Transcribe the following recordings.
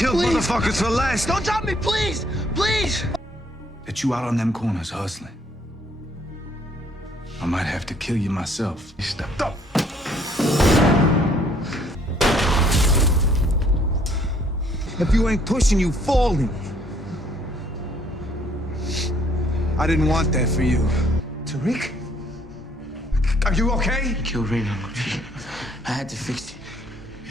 Kill motherfuckers for less. Don't drop me, please! Please! That you out on them corners hustling. I might have to kill you myself. You stepped up. If you ain't pushing, you falling. I didn't want that for you. Tariq? Are you okay? I killed Rain, Uncle G. I had to fix it.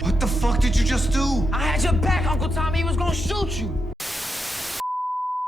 What the fuck did you just do? I had your back, Uncle Tommy. He was gonna shoot you.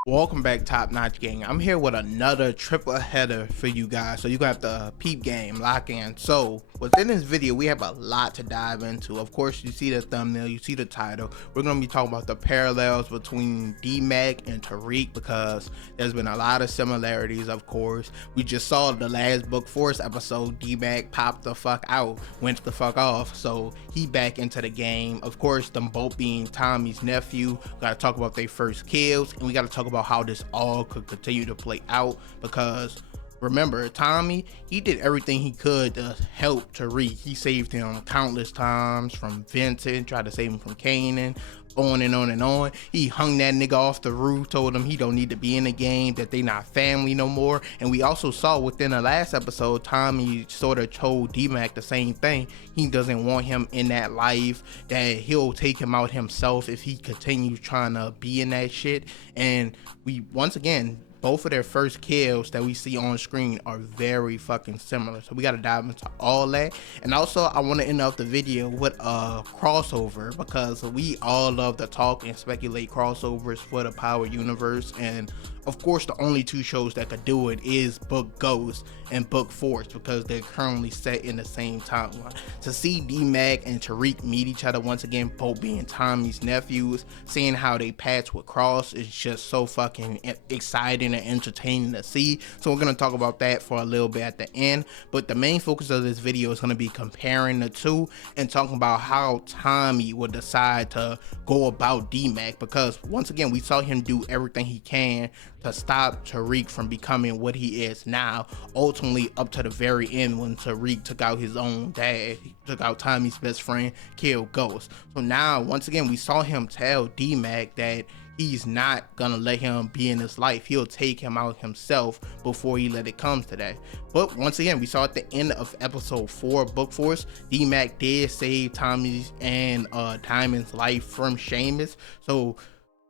Welcome back, Top Notch Gang. I'm here with another triple header for you guys, so you're gonna have to peep game, lock in. So within this video we have a lot to dive into. Of course, you see the thumbnail, you see the title. We're gonna be talking about the parallels between D-Mac and Tariq, because there's been a lot of similarities. Of course, we just saw the last Book Force episode. D-Mac popped the fuck out, went the fuck off, so he back into the game. Of course, them both being Tommy's nephew. Gotta talk about their first kills, and we gotta talk about how this all could continue to play out, because remember, Tommy, he did everything he could to help Tariq. He saved him countless times from Vincent, tried to save him from Kanan, on and on and on. He hung that nigga off the roof, told him he don't need to be in the game, that they not family no more. And we also saw within the last episode, Tommy sort of told D-Mac the same thing. He doesn't want him in that life, that he'll take him out himself if he continues trying to be in that shit. And we, once again, both of their first kills that we see on screen are very fucking similar, so we got to dive into all that. And also, I want to end off the video with a crossover, because we all love to talk and speculate crossovers for the Power Universe, and of course the only two shows that could do it is Book Ghost and Book Force, because they're currently set in the same timeline. To see D-Mac and Tariq meet each other once again, both being Tommy's nephews, seeing how they patch with Cross is just so fucking exciting and entertaining to see. So we're going to talk about that for a little bit at the end, but the main focus of this video is going to be comparing the two and talking about how Tommy would decide to go about D-Mac, because once again we saw him do everything he can to stop Tariq from becoming what he is now, ultimately up to the very end when Tariq took out his own dad. He took out Tommy's best friend, killed Ghost. So now once again we saw him tell D-Mac that he's not gonna let him be in his life. He'll take him out himself before he let it come to that. But once again, we saw at the end of episode 4 of Book Force, D-Mac did save Tommy's and Diamond's life from Seamus. So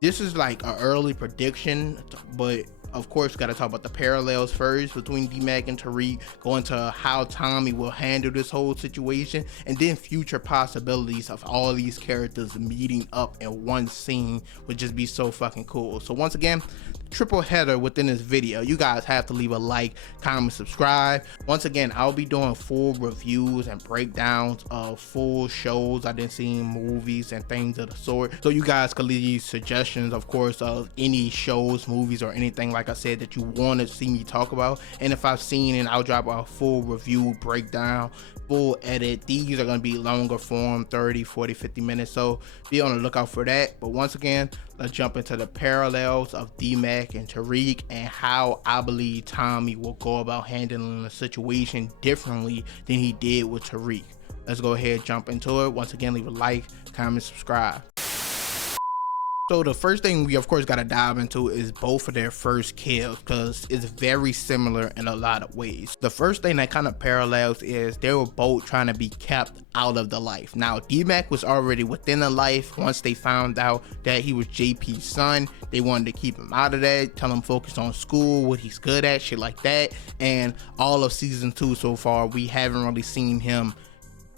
this is like an early prediction, but of course, got to talk about the parallels first between D-Mac and Tariq, go into how Tommy will handle this whole situation, and then future possibilities of all these characters meeting up in one scene would just be so fucking cool. So once again, triple header within this video. You guys have to leave a like, comment, subscribe. Once again, I'll be doing full reviews and breakdowns of full shows I didn't see, movies and things of the sort, so you guys can leave suggestions, of course, of any shows, movies, or anything like I said that you want to see me talk about. And if I've seen it, I'll drop a full review, breakdown, full edit. These are going to be longer form, 30, 40, 50 minutes, so be on the lookout for that. But once again, let's jump into the parallels of D-Mac and Tariq and how I believe Tommy will go about handling the situation differently than he did with Tariq. Let's go ahead, jump into it. Once again, leave a like, comment, subscribe. So the first thing we of course got to dive into is both of their first kills, because it's very similar in a lot of ways. The first thing that kind of parallels is they were both trying to be kept out of the life. Now D-Mac was already within the life. Once they found out that he was JP's son, they wanted to keep him out of that, tell him focus on school, what he's good at, shit like that. And all of season 2 so far, we haven't really seen him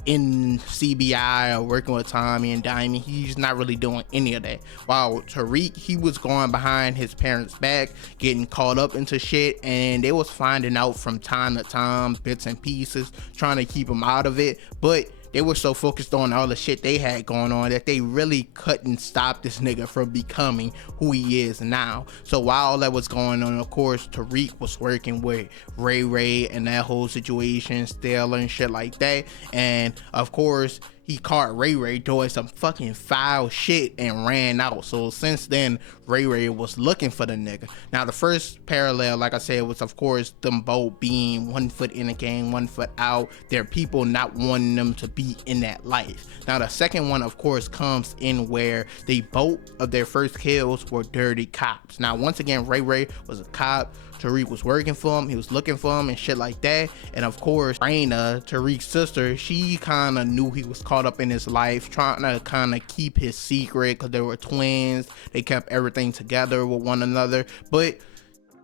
in CBI or working with Tommy and Diamond. He's not really doing any of that. While Tariq, he was going behind his parents' back, getting caught up into shit, and they was finding out from time to time, bits and pieces, trying to keep him out of it. But they were so focused on all the shit they had going on that they really couldn't stop this nigga from becoming who he is now. So while all that was going on, of course, Tariq was working with Ray and that whole situation, Stella and shit like that. And of course, he caught Ray Ray doing some fucking foul shit and ran out. So since then, Ray Ray was looking for the nigga. Now the first parallel, like I said, was of course them both being 1 foot in the game, 1 foot out. Their people not wanting them to be in that life. Now the second one, of course, comes in where they both of their first kills were dirty cops. Now once again, Ray Ray was a cop. Tariq was working for him, he was looking for him and shit like that. And of course, Raina, Tariq's sister, she kind of knew he was caught up in his life, trying to kind of keep his secret because they were twins. They kept everything together with one another. But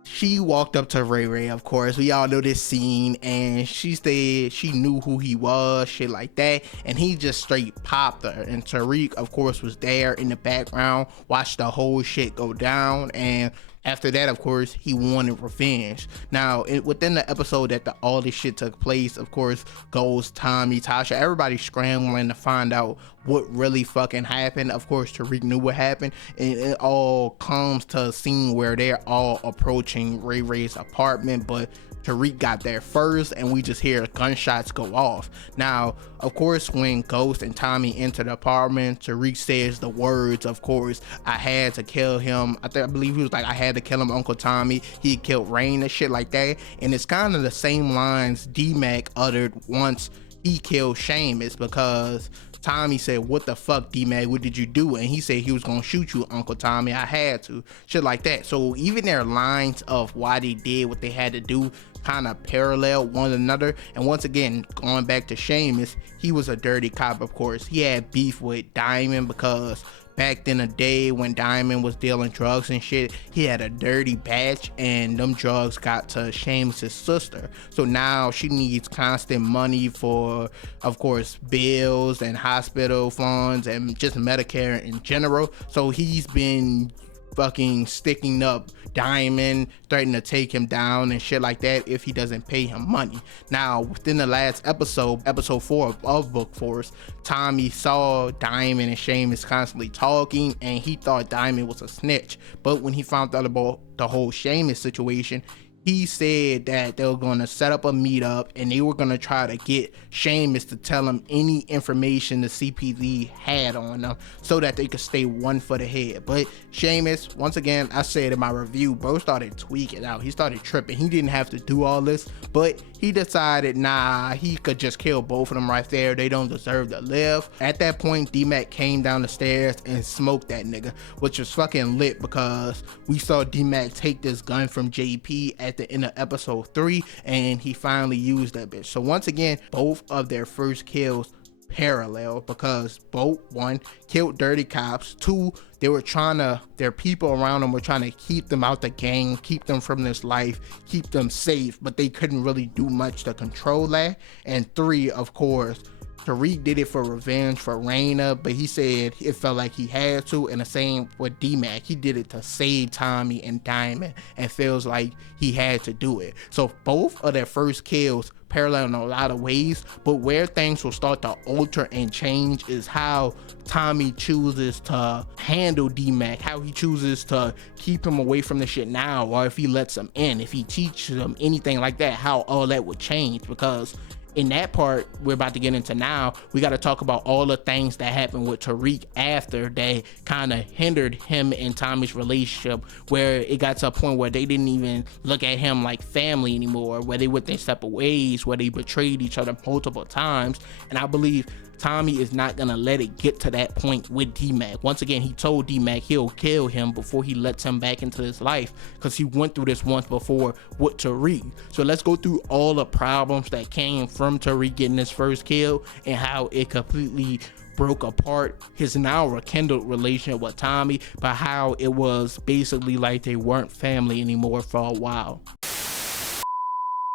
she walked up to Ray Ray, of course. We all know this scene, and she said she knew who he was, shit like that, and he just straight popped her. And Tariq, of course, was there in the background, watched the whole shit go down, and after that, of course, he wanted revenge. Now, within the episode that all this shit took place, of course, goes Tommy, Tasha, everybody scrambling to find out what really fucking happened. Of course, Tariq knew what happened, and it all comes to a scene where they're all approaching Ray Ray's apartment, but Tariq got there first, and we just hear gunshots go off. Now, of course, when Ghost and Tommy enter the apartment, Tariq says the words, of course, I had to kill him. I believe he was like, I had to kill him, Uncle Tommy. He killed Rain and shit like that. And it's kind of the same lines D-Mac uttered once he killed Seamus, because Tommy said, what the fuck, D-Mac, what did you do? And he said he was gonna shoot you, Uncle Tommy. I had to. Shit like that. So even their lines of why they did what they had to do kind of parallel one another. And once again, going back to Seamus, he was a dirty cop, of course. He had beef with Diamond because back in the day when Diamond was dealing drugs and shit, he had a dirty batch, and them drugs got to Seamus's sister. So now she needs constant money for, of course, bills and hospital funds and just Medicare in general. So he's been fucking sticking up Diamond, threatening to take him down and shit like that if he doesn't pay him money. Now, within the last episode 4 of Book Force, Tommy saw Diamond and Seamus constantly talking, and he thought Diamond was a snitch. But when he found out about the whole Seamus situation, he said that they were going to set up a meetup, and they were going to try to get Seamus to tell him any information the CPD had on them so that they could stay 1 foot ahead. But Seamus, once again, I said in my review, bro started tweaking out. He started tripping. He didn't have to do all this, but he decided, nah, he could just kill both of them right there. They don't deserve to live. At that point, D-Mac came down the stairs and smoked that nigga, which was fucking lit because we saw D-Mac take this gun from JP at the end of episode 3, and he finally used that bitch. So once again, both of their first kills parallel because both, one, killed dirty cops, two, they were trying to, their people around them were trying to keep them out the gang, keep them from this life, keep them safe, but they couldn't really do much to control that. And three, of course, Tariq did it for revenge for Raina, but he said it felt like he had to, and the same with D-Mac. He did it to save Tommy and Diamond and feels like he had to do it. So both of their first kills parallel in a lot of ways, but where things will start to alter and change is how Tommy chooses to handle D-Mac, how he chooses to keep him away from the shit now, or if he lets him in, if he teaches him anything like that, how all that would change. Because in that part we're about to get into now, we got to talk about all the things that happened with Tariq after they kind of hindered him and Tommy's relationship, where it got to a point where they didn't even look at him like family anymore, where they went their separate ways, where they betrayed each other multiple times. And I believe Tommy is not gonna let it get to that point with D-Mac. Once again, he told D-Mac he'll kill him before he lets him back into his life, because he went through this once before with Tariq. So let's go through all the problems that came from Tariq getting his first kill and how it completely broke apart his now rekindled relationship with Tommy, but how it was basically like they weren't family anymore for a while.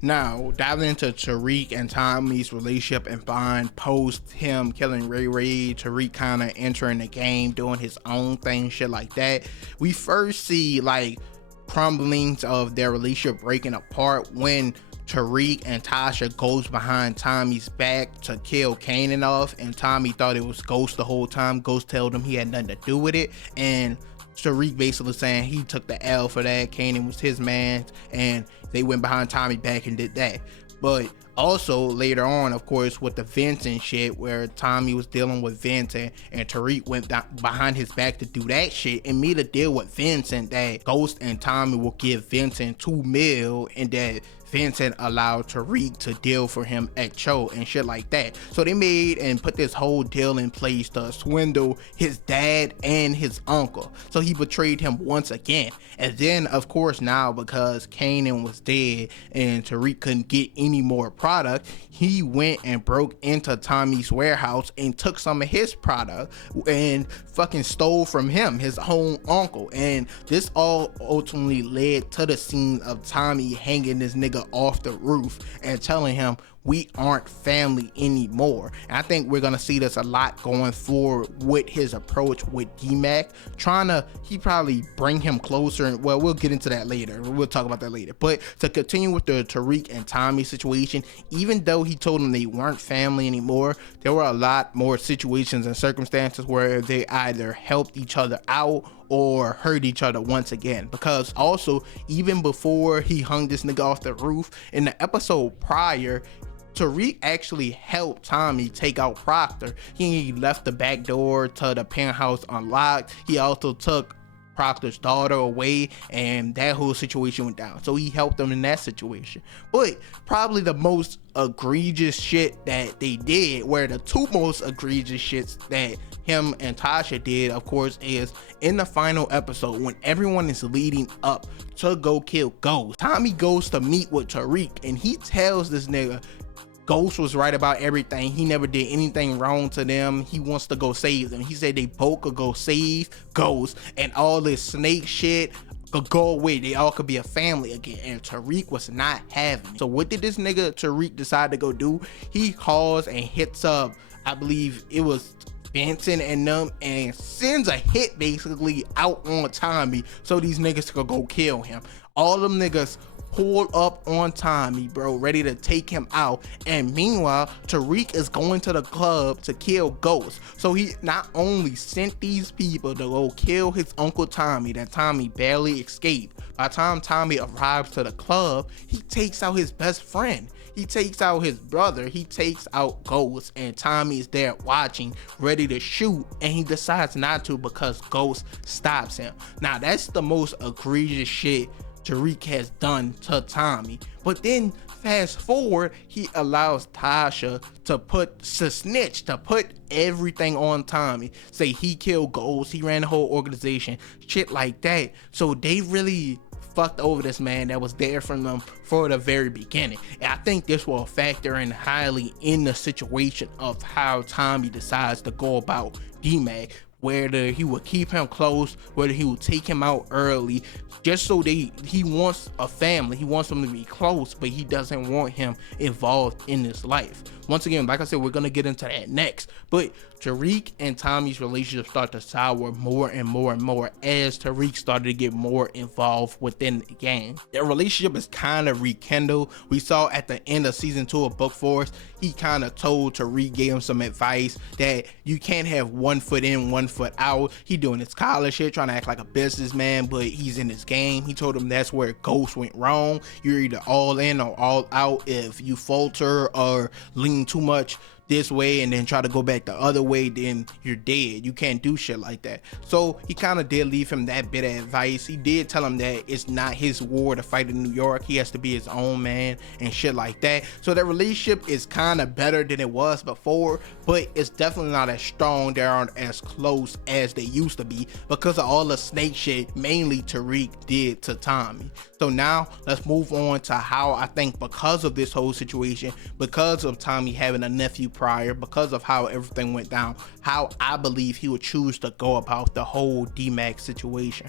Now, diving into Tariq and Tommy's relationship and bond post him killing Ray Ray, Tariq kind of entering the game, doing his own thing, shit like that. We first see like crumblings of their relationship breaking apart when Tariq and Tasha goes behind Tommy's back to kill Kanan off, and Tommy thought it was Ghost the whole time. Ghost told him he had nothing to do with it, and Tariq basically saying he took the L for that. Kanan was his man, and they went behind Tommy back and did that. But Also later on, of course, with the Vincent shit where Tommy was dealing with Vincent and Tariq went down behind his back to do that shit and made a deal with Vincent that Ghost and Tommy will give Vincent 2 mil and that Vincent allowed Tariq to deal for him at Cho and shit like that. So they made and put this whole deal in place to swindle his dad and his uncle. So he betrayed him once again. And then of course now, because Kanan was dead and Tariq couldn't get any more product, he went and broke into Tommy's warehouse and took some of his product and fucking stole from him, his own uncle. And this all ultimately led to the scene of Tommy hanging this nigga off the roof and telling him, we aren't family anymore. And I think we're gonna see this a lot going forward with his approach with D-Mac, he probably bring him closer. And well, we'll get into that later. We'll talk about that later. But to continue with the Tariq and Tommy situation, even though he told them they weren't family anymore, there were a lot more situations and circumstances where they either helped each other out or hurt each other once again. Because also, even before he hung this nigga off the roof, in the episode prior, Tariq actually helped Tommy take out Proctor. He left the back door to the penthouse unlocked. He also took Proctor's daughter away, and that whole situation went down. So he helped them in that situation. But probably the most egregious shit that they did, where the two most egregious shits that him and Tasha did, of course, is in the final episode when everyone is leading up to go kill Ghost. Tommy goes to meet with Tariq and he tells this nigga Ghost was right about everything. He never did anything wrong to them. He wants to go save them. He said they both could go save Ghost and all this snake shit could go away. They all could be a family again. And Tariq was not having it. So what did this nigga Tariq decide to go do? He calls and hits up, I believe it was Vincent and them, and sends a hit basically out on Tommy so these niggas could go kill him. All them niggas pull up on Tommy, bro, ready to take him out. And meanwhile, Tariq is going to the club to kill Ghost. So he not only sent these people to go kill his uncle Tommy, that Tommy barely escaped. By the time Tommy arrives to the club, he takes out his best friend. He takes out his brother, he takes out Ghost, and Tommy is there watching, ready to shoot, and he decides not to because Ghost stops him. Now that's the most egregious shit Tariq has done to Tommy. But then fast forward, he allows Tasha to snitch, to put everything on Tommy, say he killed Ghost, he ran the whole organization, shit like that. So they really fucked over this man that was there from them for the very beginning. And I think this will factor in highly in the situation of how Tommy decides to go about D-Mac, whether he would keep him close, whether he would take him out early, just so he wants a family, he wants them to be close, but he doesn't want him involved in his life. Once again, like I said, we're gonna get into that next, but Tariq and Tommy's relationship start to sour more and more and more as Tariq started to get more involved within the game. Their relationship is kind of rekindled. We saw at the end of season 2 of Book Force, he kind of told Tariq, gave him some advice that you can't have one foot in, one foot out. He doing his college shit, trying to act like a businessman, but he's in his game. He told him that's where Ghost went wrong. You're either all in or all out. If you falter or lean too much this way and then try to go back the other way, then you're dead. You can't do shit like that. So he kind of did leave him that bit of advice. He did tell him that it's not his war to fight in New York. He has to be his own man and shit like that. So their relationship is kind of better than it was before, but it's definitely not as strong. They aren't as close as they used to be because of all the snake shit mainly Tariq did to Tommy. So now let's move on to how I think, because of this whole situation, because of Tommy having a nephew prior, because of how everything went down, how I believe he would choose to go about the whole D-Mac situation.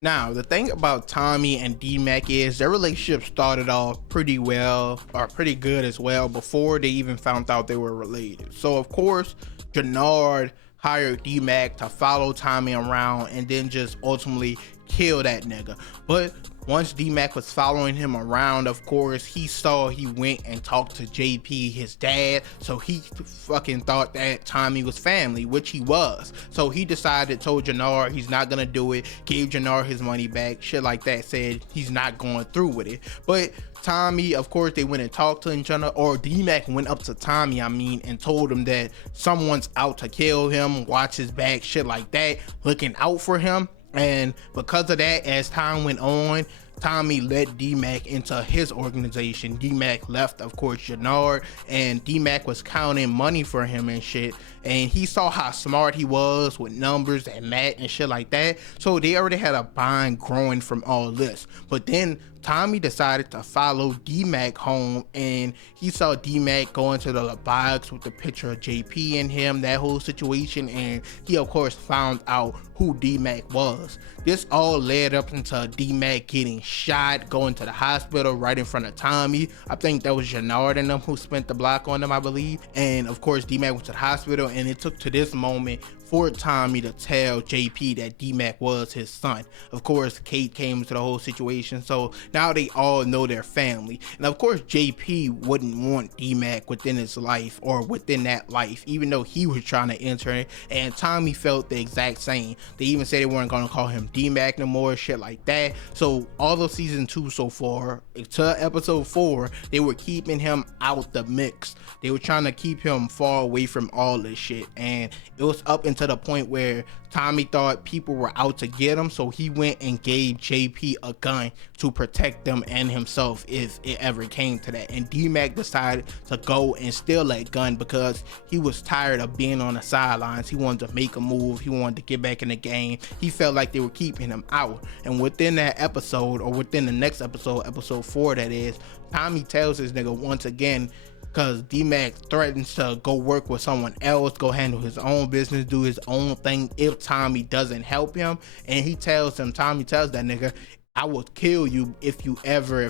Now, the thing about Tommy and D-Mac is their relationship started off pretty well, or pretty good as well, before they even found out they were related. So of course, Jannard hired D-Mac to follow Tommy around and then just ultimately kill that nigga. But once D-Mac was following him around, of course, he saw he went and talked to JP, his dad, so he fucking thought that Tommy was family, which he was. So he decided, told Jannard he's not gonna do it, gave Jannard his money back, shit like that, said he's not going through with it. But Tommy, of course, they went and talked to each other, or D-Mac went up to Tommy, and told him that someone's out to kill him, watch his back, shit like that, looking out for him. And because of that, as time went on, Tommy let D-Mac into his organization. D-Mac left, of course, Jannard, and D-Mac was counting money for him and shit. And he saw how smart he was with numbers and math and shit like that. So they already had a bond growing from all this. But then Tommy decided to follow D-Mac home, and he saw D-Mac go into the box with the picture of JP and him, that whole situation, and he of course found out who D-Mac was. This all led up into D-Mac getting shot, going to the hospital right in front of Tommy. I think that was Jannard and them who spent the block on them, I believe. And of course D-Mac went to the hospital, and it took to this moment for Tommy to tell JP that D-Mac was his son. Of course, Kate came into the whole situation, so now they all know their family. And of course, JP wouldn't want D-Mac within his life or within that life, even though he was trying to enter it. And Tommy felt the exact same. They even said they weren't gonna call him D-Mac no more, shit like that. So all of season 2 so far, to episode 4, they were keeping him out the mix. They were trying to keep him far away from all this shit. And it was up until the point where Tommy thought people were out to get him, so he went and gave JP a gun to protect them and himself if it ever came to that. And D-Mac decided to go and steal that gun because he was tired of being on the sidelines. He wanted to make a move. He wanted to get back in the game. He felt like they were keeping him out. And within that episode, or within the next episode, episode 4 that is, Tommy tells this nigga once again, because D-Mac threatens to go work with someone else, go handle his own business, do his own thing if Tommy doesn't help him. And he tells him, Tommy tells that nigga, I will kill you if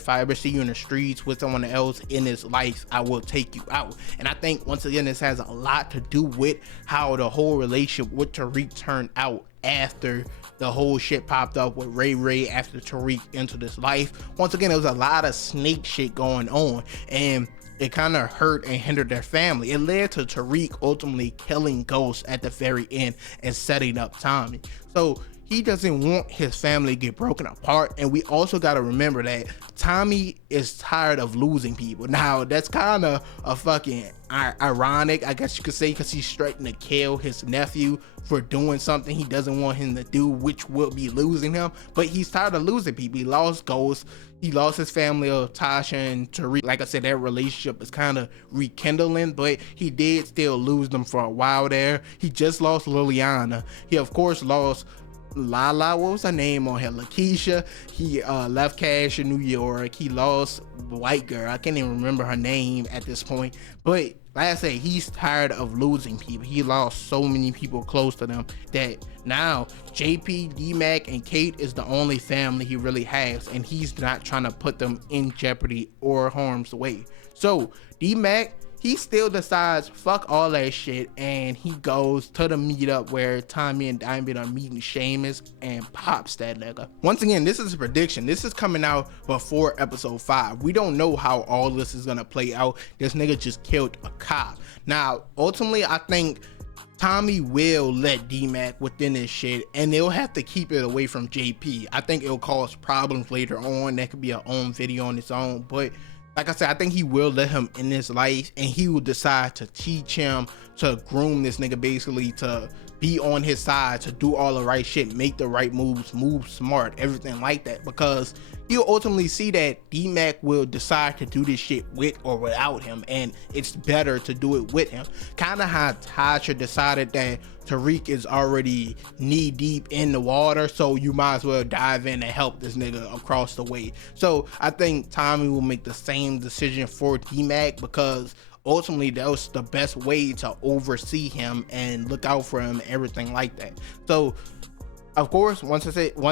I ever see you in the streets with someone else in his life, I will take you out. And I think once again, this has a lot to do with how the whole relationship with Tariq turned out after the whole shit popped up with Ray after Tariq entered his life. Once again, there was a lot of snake shit going on, and it kind of hurt and hindered their family. It led to Tariq ultimately killing Ghost at the very end and setting up Tommy. So he doesn't want his family to get broken apart. And we also got to remember that Tommy is tired of losing people. Now that's kind of a fucking ironic, I guess you could say, because he's threatening to kill his nephew for doing something he doesn't want him to do, which will be losing him. But he's tired of losing people. He lost Ghost, he lost his family of Tasha and Tariq. Like I said, that relationship is kind of rekindling, but he did still lose them for a while there. He just lost Liliana. He of course lost Lala, what was her name on here? Lakeisha. He left Cash in New York. He lost the white girl, I can't even remember her name at this point. But like I say, he's tired of losing people. He lost so many people close to them that now JP, D-Mac, and Kate is the only family he really has, and he's not trying to put them in jeopardy or harm's way. So D-Mac, he still decides fuck all that shit, and he goes to the meetup where Tommy and Diamond are meeting Seamus and pops that nigga. Once again, this is a prediction. This is coming out before episode 5. We don't know how all this is gonna play out. This nigga just killed a cop. Now, ultimately, I think Tommy will let D-Mac within this shit, and they'll have to keep it away from JP. I think it'll cause problems later on. That could be a own video on its own, but like I said, I think he will let him in his life, and he will decide to teach him, to groom this nigga, basically to be on his side, to do all the right shit, make the right moves, move smart, everything like that, because he'll ultimately see that D-Mac will decide to do this shit with or without him, and it's better to do it with him. Kind of how Tasha decided that Tariq is already knee deep in the water, so you might as well dive in and help this nigga across the way. So I think Tommy will make the same decision for D-Mac, because ultimately that was the best way to oversee him and look out for him and everything like that. So of course, once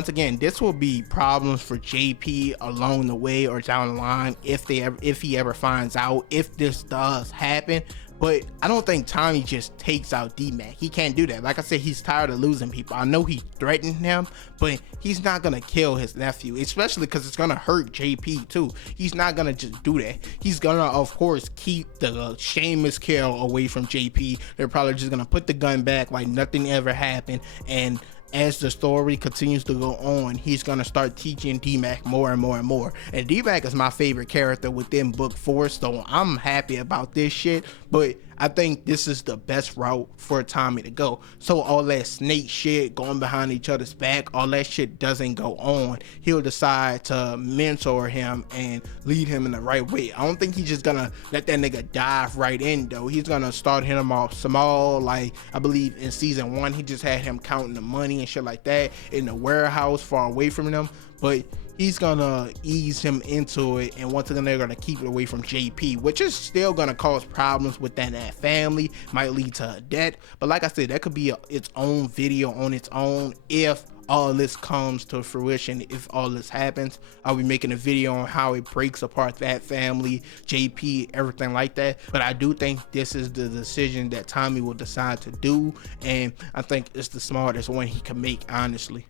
again, this will be problems for JP along the way or down the line if he ever finds out if this does happen. But I don't think Tommy just takes out D-Mac. He can't do that. Like I said, he's tired of losing people. I know he threatened him, but he's not gonna kill his nephew, especially because it's gonna hurt JP too. He's not gonna just do that. He's gonna, of course, keep the Seamus kill away from JP. They're probably just gonna put the gun back like nothing ever happened, and as the story continues to go on, he's gonna start teaching D-Mac more and more and more. And D-Mac is my favorite character within book 4, so I'm happy about this shit. But I think this is the best route for Tommy to go. So all that snake shit, going behind each other's back, all that shit doesn't go on. He'll decide to mentor him and lead him in the right way. I don't think he's just gonna let that nigga dive right in though. He's gonna start him off small. Like I believe in season 1, he just had him counting the money and shit like that in the warehouse far away from them. But he's gonna ease him into it, and once again they're gonna keep it away from JP, which is still gonna cause problems within that family, might lead to a debt. But like I said, that could be its own video on its own if all this comes to fruition. If all this happens, I'll be making a video on how it breaks apart that family, JP, everything like that. But I do think this is the decision that Tommy will decide to do, and I think it's the smartest one he can make, honestly.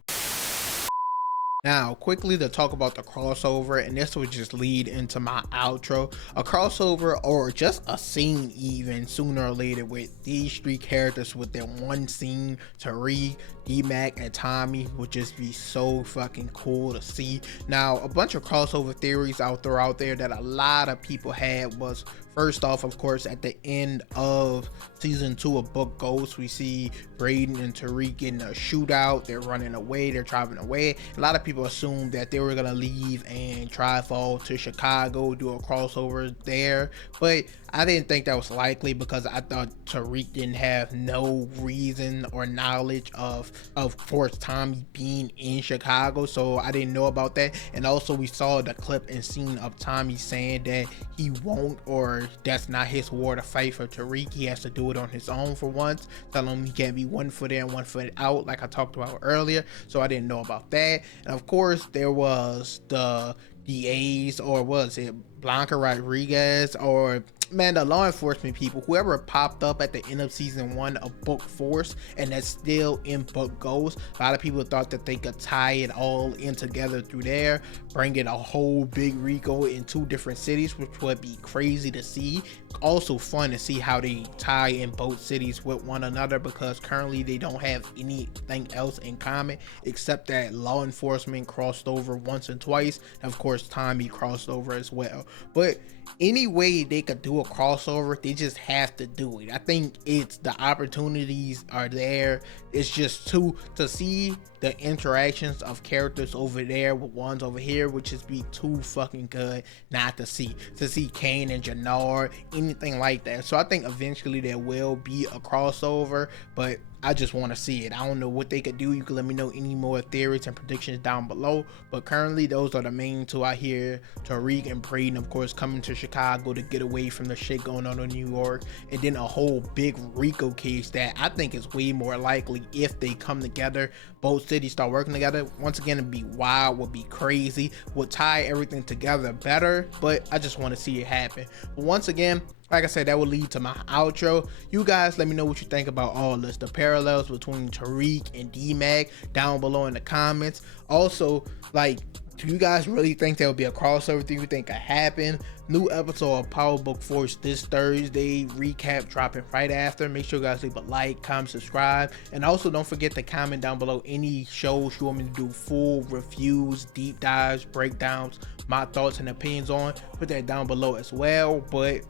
Now, quickly to talk about the crossover, and this would just lead into my outro. A crossover, or just a scene even, sooner or later, with these 3 characters within one scene, Tariq, D-Mac, and Tommy, would just be so fucking cool to see. Now, a bunch of crossover theories out there that a lot of people had was, first off, of course, at the end of season 2 of Book Ghost, we see Braden and Tariq getting a shootout. They're running away, they're driving away. A lot of people assumed that they were gonna leave and fall to Chicago, do a crossover there, but I didn't think that was likely because I thought Tariq didn't have no reason or knowledge of course Tommy being in Chicago, so I didn't know about that. And also we saw the clip and scene of Tommy saying that he won't, or that's not his war to fight for Tariq. He has to do it on his own for once, telling him he can't be one foot in, one foot out, like I talked about earlier. So I didn't know about that. And of course there was the DAs, or was it Blanca Rodriguez, or man, the law enforcement people, whoever popped up at the end of season 1 of Book Force, and that's still in Book Ghost. A lot of people thought that they could tie it all in together through there, bring in a whole big Rico in 2 different cities, which would be crazy to see. Also fun to see how they tie in both cities with one another, because currently they don't have anything else in common except that law enforcement crossed over once and twice, and of course Tommy crossed over as well. But any way they could do a crossover, they just have to do it. I think it's the opportunities are there. It's just to see the interactions of characters over there with ones over here, which is be too fucking good not to see. To see Kane and Jannard, anything like that. So I think eventually there will be a crossover, but I just want to see it. I don't know what they could do. You can let me know any more theories and predictions down below, but currently those are the main 2 out here. Tariq and Braden, of course, coming to Chicago to get away from the shit going on in New York, and then a whole big Rico case that I think is way more likely if they come together, both cities start working together. Once again, it'd be wild, would be crazy, would tie everything together better, but I just want to see it happen. But once again, like I said, that will lead to my outro. You guys let me know what you think about all this, the parallels between Tariq and D-Mac, down below in the comments. Also, like, do you guys really think there will be a crossover? Do you think could happen? New episode of Power Book Force this Thursday, recap dropping right after. Make sure you guys leave a like, comment, subscribe, and also don't forget to comment down below any shows you want me to do full reviews, deep dives, breakdowns, my thoughts and opinions on. Put that down below as well. But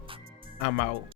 I'm out.